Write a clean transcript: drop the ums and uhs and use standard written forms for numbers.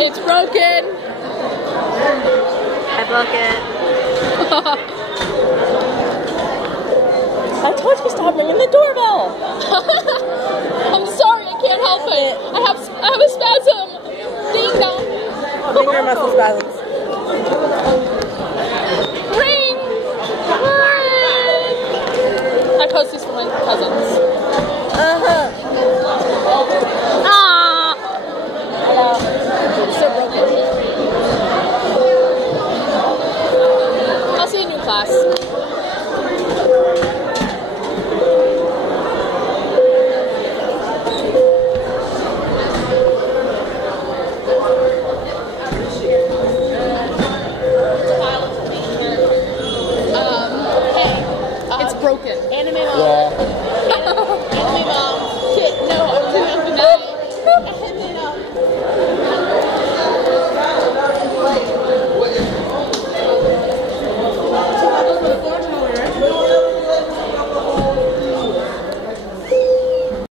It's broken. I broke it. I told you to stop ringing the doorbell. I'm sorry, I can't help it. I have a spasm. Ding dong. Finger muscle spasms. Ring. Ring. I post these for my cousins. Uh-huh. Ah. So broken.